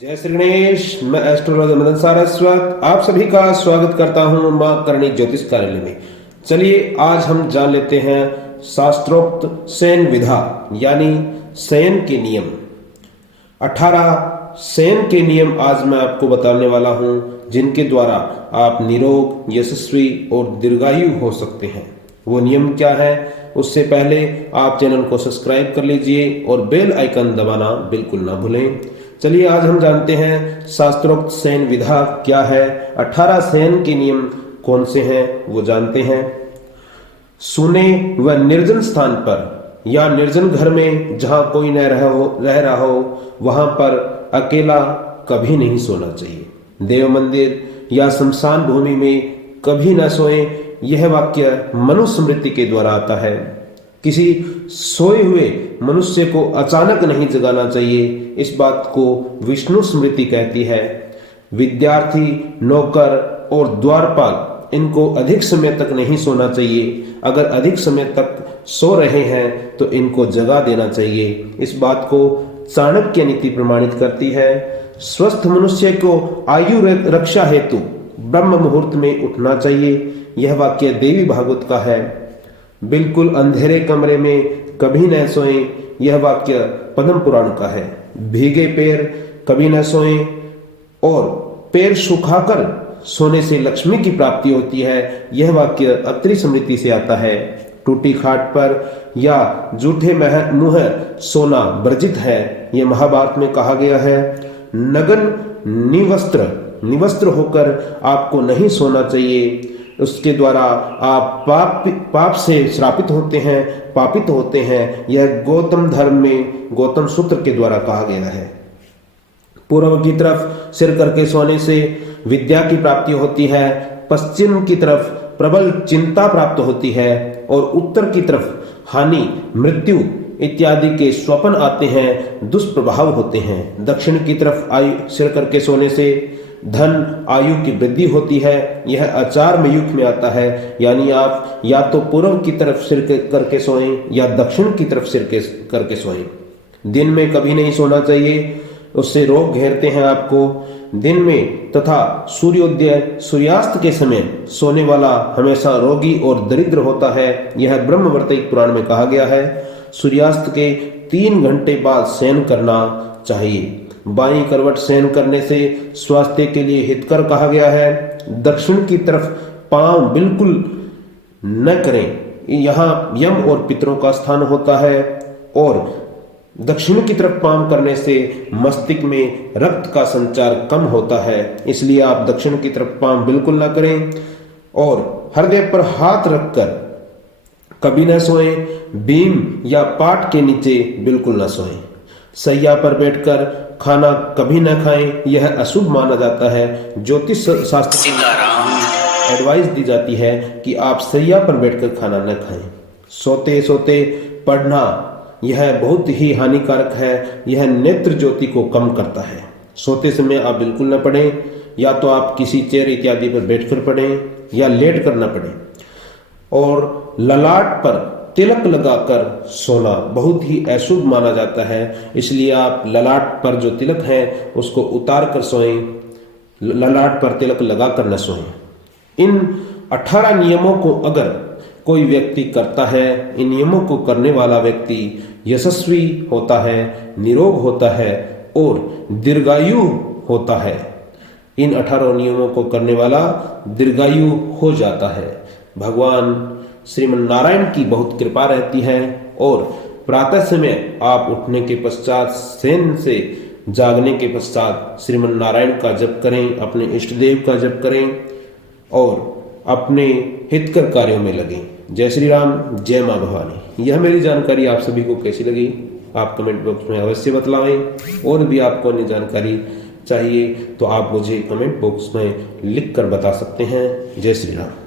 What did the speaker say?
जय श्री गणेश। मैं एस्ट्रोलॉजर मदन सारस्वत आप सभी का स्वागत करता हूं मां करणी ज्योतिष कार्यालय में। चलिए आज हम जान लेते हैं शास्त्रोक्त शयन विधा यानी शयन के नियम। 18 शयन के नियम आज मैं आपको बताने वाला हूं, जिनके द्वारा आप निरोग, यशस्वी और दीर्घायु हो सकते हैं। वो नियम क्या है, उससे पहले आप चैनल को सब्सक्राइब कर लीजिए और बेल आइकन दबाना बिल्कुल ना भूलें। चलिए आज हम जानते हैं शास्त्रोक्त शयन विधा क्या है। 18 शयन के नियम कौन से हैं वो जानते हैं। सुने व निर्जन स्थान पर या निर्जन घर में जहां कोई न रह रहा हो वहां पर अकेला कभी नहीं सोना चाहिए। देव मंदिर या शमशान भूमि में कभी न सोएं। यह वाक्य मनुस्मृति के द्वारा आता है। किसी सोए हुए मनुष्य को अचानक नहीं जगाना चाहिए, इस बात को विष्णु स्मृति कहती है। विद्यार्थी, नौकर और द्वारपाल इनको अधिक समय तक नहीं सोना चाहिए। अगर अधिक समय तक सो रहे हैं तो इनको जगा देना चाहिए। इस बात को चाणक्य नीति प्रमाणित करती है। स्वस्थ मनुष्य को आयु रक्षा हेतु ब्रह्म मुहूर्त में उठना चाहिए। यह वाक्य देवी भागवत का है। बिल्कुल अंधेरे कमरे में कभी न सोएं। यह वाक्य पद्म पुराण का है। भीगे पैर कभी न सोएं और पैर सुखाकर सोने से लक्ष्मी की प्राप्ति होती है। यह वाक्य अत्रि स्मृति से आता है। टूटी खाट पर या जूठे मुंह सोना वर्जित है, यह महाभारत में कहा गया है। नग्न निवस्त्र होकर आपको नहीं सोना चाहिए। उसके द्वारा आप पाप से श्रापित होते हैं, पापित होते हैं। यह गौतम धर्म में गौतम सूत्र के द्वारा कहा गया है। पूर्व की तरफ सिर करके सोने से विद्या की प्राप्ति होती है। पश्चिम की तरफ प्रबल चिंता प्राप्त होती है और उत्तर की तरफ हानि, मृत्यु इत्यादि के स्वप्न आते हैं, दुष्प्रभाव होते हैं। दक्षिण की तरफ सिर करके सोने से धन, आयु की वृद्धि होती है। यह आचार में युग में आता है, यानी आप या तो पूर्व की तरफ सिर करके सोएं या दक्षिण की तरफ सिर करके सोएं। दिन में कभी नहीं सोना चाहिए, उससे रोग घेरते हैं आपको। दिन में तथा सूर्योदय सूर्यास्त के समय सोने वाला हमेशा रोगी और दरिद्र होता है। यह ब्रह्मवर्तिक पुराण में कहा गया है। सूर्यास्त के 3 घंटे बाद शयन करना चाहिए। बाईं करवट शयन करने से स्वास्थ्य के लिए हितकर कहा गया है। दक्षिण की तरफ पांव बिल्कुल न करें, यहाँ यम और पितरों का स्थान होता है और दक्षिण की तरफ पांव करने से मस्तिष्क में रक्त का संचार कम होता है, इसलिए आप दक्षिण की तरफ पांव बिल्कुल ना करें। और हृदय पर हाथ रखकर कभी न सोएं। बीम या पाट के नीचे बिल्कुल न सोएं। सैया पर बैठकर खाना कभी न खाएं, यह अशुभ माना जाता है। ज्योतिष शास्त्र में एडवाइस दी जाती है कि आप सैया पर बैठकर खाना न खाएं। सोते सोते पढ़ना यह बहुत ही हानिकारक है। यह नेत्र ज्योति को कम करता है। सोते समय आप बिल्कुल न पढ़ें, या तो आप किसी चेयर इत्यादि पर बैठकर पढ़ें या लेट कर न पढ़ें। और ललाट पर तिलक लगाकर सोना बहुत ही अशुभ माना जाता है, इसलिए आप ललाट पर जो तिलक है उसको उतार कर सोएं, ललाट पर तिलक लगाकर न सोएं। इन 18 नियमों को अगर कोई व्यक्ति करता है, इन नियमों को करने वाला व्यक्ति यशस्वी होता है, निरोग होता है और दीर्घायु होता है। इन 18 नियमों को करने वाला दीर्घायु हो जाता है। भगवान श्रीमन नारायण की बहुत कृपा रहती है। और प्रातः समय आप उठने के पश्चात, शयन से जागने के पश्चात श्रीमन नारायण का जप करें, अपने इष्ट देव का जप करें और अपने हितकर कार्यों में लगें। जय श्री राम, जय मां भवानी। यह मेरी जानकारी आप सभी को कैसी लगी आप कमेंट बॉक्स में अवश्य बतलाएं। और भी आपको अन्य जानकारी चाहिए तो आप मुझे कमेंट बॉक्स में लिख कर बता सकते हैं। जय श्री राम।